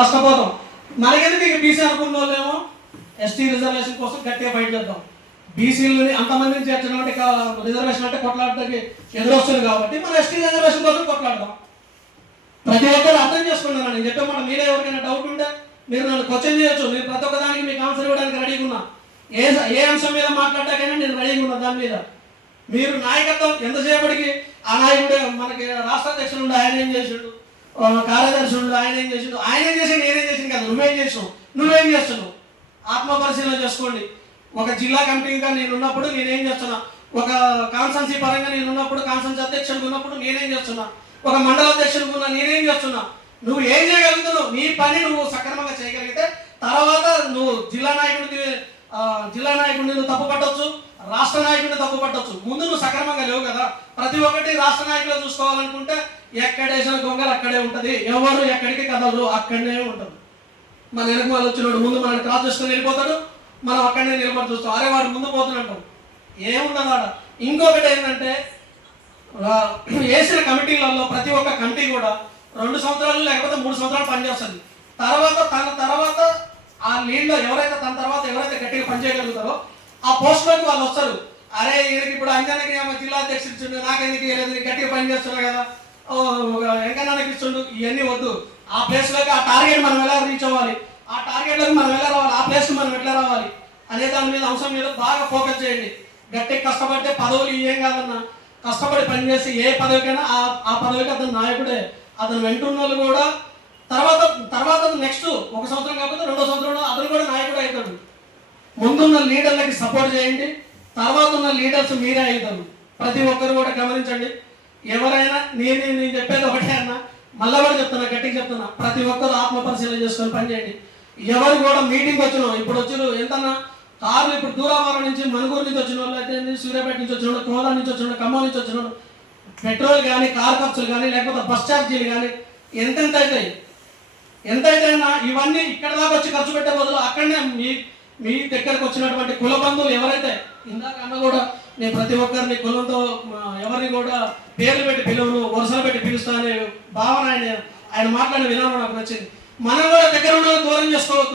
నష్టపోతాం. మనకెందుకు ఇక బీసీ అనుకున్న వాళ్ళేమో ఎస్టీ రిజర్వేషన్ కోసం గట్టిగా ఫైట్ చేద్దాం. బీసీలని అంతమందిని చేర్చడం అంటే రిజర్వేషన్ అంటే కొట్లాడటానికి ఎదురొస్తుంది కాబట్టి మన ఎస్టీ రిజర్వేషన్ కోసం కొట్లాడదాం. ప్రతి ఒక్కరు అర్థం చేసుకున్నాను. నేను చెప్పే మాట మీరే ఎవరికైనా డౌట్ ఉంటే మీరు నన్ను క్వశ్చన్ చేయొచ్చు. నేను ప్రతి ఒక్కదానికి మీకు ఆన్సర్ ఇవ్వడానికి రెడీగా ఉన్నా. ఏ అంశం మీద మాట్లాడటాకైనా నేను రెడీగా ఉన్నా. దాని మీద మీరు నాయకత్వం ఎంతసేపటికి ఆ నాయకుడే మనకి రాష్ట్ర అధ్యక్షుడు ఉండే ఆయన ఏం చేసాడు, కార్యదర్శి ఉండే ఆయన ఏం చేసాడు, ఆయన ఏం చేసి నేనేం చేసింది కదా, నువ్వేం చేస్తున్నావు ఆత్మ పరిశీలన చేసుకోండి. ఒక జిల్లా కమిటీగా నేను ఉన్నప్పుడు నేనేం చేస్తున్నా, ఒక కాన్సెన్సీ పరంగా నేను ఉన్నప్పుడు, కాన్సెన్సీ అధ్యక్షుడిగా ఉన్నప్పుడు నేనేం చేస్తున్నా, ఒక మండల అధ్యక్షుడిగా ఉన్నా నేనేం చేస్తున్నా. నువ్వు ఏం చేయగలుగుతున్నావు, నీ పని నువ్వు సక్రమంగా చేయగలిగితే తర్వాత నువ్వు జిల్లా నాయకుడిని నువ్వు తప్పు పట్టవచ్చు, రాష్ట్ర నాయకుడిని తప్పు పట్టవచ్చు. ముందు నువ్వు సక్రమంగా లేవు కదా. ప్రతి ఒక్కటి రాష్ట్ర నాయకులు చూసుకోవాలనుకుంటే ఎక్కడేసిన గొంగలు అక్కడే ఉంటుంది. ఎవరు ఎక్కడికి కదలరు, అక్కడనే ఉంటుంది. మన వెనక వాళ్ళు వచ్చినాడు ముందు మనల్ని క్రాస్ చేసుకుని వెళ్ళిపోతాడు, మనం అక్కడనే నిలబడి చూస్తాం. అరే వాడు ముందు పోతున్నట్టు ఏముండదు ఆడ. ఇంకొకటి ఏంటంటే వేసిన కమిటీలలో ప్రతి ఒక్క కమిటీ కూడా 2 సంవత్సరాలు లేకపోతే 3 సంవత్సరాలు పనిచేస్తుంది. తర్వాత ఆ లీడ్లో తన తర్వాత ఎవరైతే గట్టిగా పనిచేయగలుగుతారో ఆ పోస్ట్లోకి వాళ్ళు వస్తారు. అరే వీళ్ళకి ఇప్పుడు అంజనకి జిల్లా అధ్యక్షుడు ఇచ్చిండు, నాకెందుకు గట్టిగా పనిచేస్తున్నారు కదా, వెంకన్నకి ఇస్తుండు, ఇవన్నీ వద్దు. ఆ ప్లేస్లోకి ఆ టార్గెట్ మనం ఎలా రీచ్ అవ్వాలి, ఆ టార్గెట్లోకి మనం ఎలా రావాలి, ఆ ప్లేస్కి మనం ఎట్లా రావాలి అనే దాని మీద అంశం మీద బాగా ఫోకస్ చేయండి. గట్టిగా కష్టపడితే పదవులు ఏం కాదన్నా, కష్టపడి పనిచేసి ఏ పదవికైనా ఆ పదవికి అతను నాయకుడే. అతను వెంటున్న వాళ్ళు కూడా తర్వాత నెక్స్ట్ 1 సంవత్సరం కాకపోతే 2వ సంవత్సరంలో అతను కూడా నాయకుడు అవుతాడు. ముందున్న లీడర్లకి సపోర్ట్ చేయండి, తర్వాత ఉన్న లీడర్స్ మీరే అవుతారు. ప్రతి ఒక్కరు కూడా గమనించండి. ఎవరైనా నేను చెప్పేది ఒకటే అన్నా, మళ్ళా కూడా చెప్తున్నా, గట్టిగా చెప్తున్నా, ప్రతి ఒక్కరు ఆత్మ పరిశీలన చేసుకొని పనిచేయండి. ఎవరు కూడా మీటింగ్ వచ్చినాం ఇప్పుడు వచ్చారు ఎంతన్నా కార్లు, ఇప్పుడు దూరావరం నుంచి మనుగూరు నుంచి వచ్చిన వాళ్ళు అయితే, సూర్యాపేట నుంచి వచ్చిన వాళ్ళు, కోదా నుంచి వచ్చిన వాళ్ళు, ఖమ్మం నుంచి వచ్చిన వాళ్ళు, పెట్రోల్ కానీ కార్ ఖర్చులు కానీ లేకపోతే బస్ ఛార్జీలు కానీ ఎంతెంత అవుతాయి. ఎంతైతేనా ఇవన్నీ ఇక్కడ దాకా వచ్చి ఖర్చు పెట్టే బదులు అక్కడనే మీ దగ్గరకు వచ్చినటువంటి కుల బంధువులు ఎవరైతే, ఇందాక అన్న కూడా నేను ప్రతి ఒక్కరిని కులంతో ఎవరిని కూడా పేర్లు పెట్టి పిలువను, వరుసలు పెట్టి పిలుస్తా అనే భావన ఆయన మాట్లాడిన విధానం నాకు నచ్చింది. మనం కూడా దగ్గర ఉన్న దూరం చేసుకోవద్దు.